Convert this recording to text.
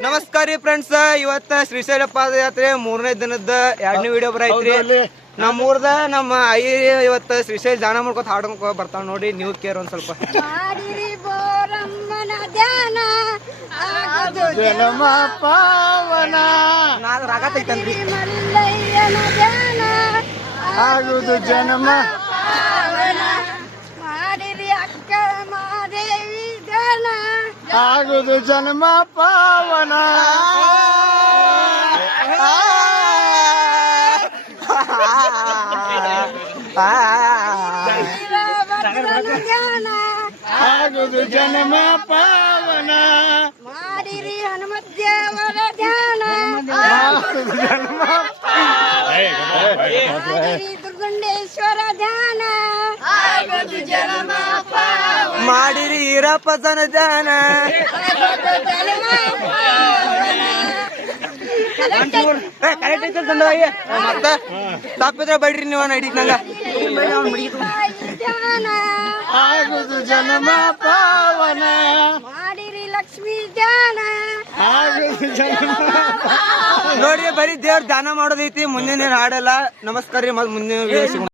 ನಮಸ್ಕಾರ ರೀ ಫ್ರೆಂಡ್ಸ್ ಇವತ್ತ ಶ್ರೀಶೈಲ ಪಾದಯಾತ್ರೆ ಮೂರನೇ ದಿನದ ಎರಡನೇ ವಿಡಿಯೋ ಬರೈತ್ರಿ. ನಮ್ಮ ಊರ್ದ ನಮ್ಮ ಐ ಇವತ್ತ ಶ್ರೀಶೈಲ ಜಾನ ಮಾಡ್ಕೊತ ಹಾಡ್ಕೊಂಡ್ ಬರ್ತಾವ ನೋಡಿ ನೀವು ಕೇರ್ ಒಂದ್ ಸ್ವಲ್ಪ. ಮಾಡಿರಿ ಬೋರಮ್ಮನ ಧ್ಯಾನ ಆಗದು ಜನಮ ಪಾವನ. ನಾ ರಾಗ ಧ್ಯಾನ ಆಗುದು ಜನ್ಮ ಆಗುದು ಜನ್ಮ ಪಾವನ ವೀರಭದ್ರನ ಧ್ಯಾನ ಆಗುದು ಜನ್ಮ ಪಾವನ ಮಾಡಿರಿ ಹನುಮತ್ ದೇವರ ಧ್ಯಾನ ಆಗುದು ಜನ್ಮ ಮಾಡಿರಿ ದುರ್ಗುಂಡೇಶ್ವರ ಧ್ಯಾನ ಆಗದು ಜನ್ಮ ಪಾವನ ಮಾಡಿರಿ ಈರಪ್ಪ ಜನ ಜಾನ ಕರೆಕ್ಟ್ ಐತೆ ತಂಡ ಮತ್ತ? ತಪ್ಪಿದ್ರೆ ಬೈಡ್ರಿ ನೀವ ನಡೀಕ್ ನಂಗ. ಆಗುದು ಜನ್ಮ ಪಾವನ. ಮಾಡಿರಿ ಲಕ್ಷ್ಮೀ ಜನ್ಮ ನೋಡ್ರಿ ಬರೀ ದೇವ್ರ ಧ್ಯಾನ ಮಾಡೋದೈತಿ ಮುಂದಿನ ಹಾಡಲ್ಲ. ನಮಸ್ಕಾರ ರೀ ಮುಂದಿನ video ಸಿಗೋಣ.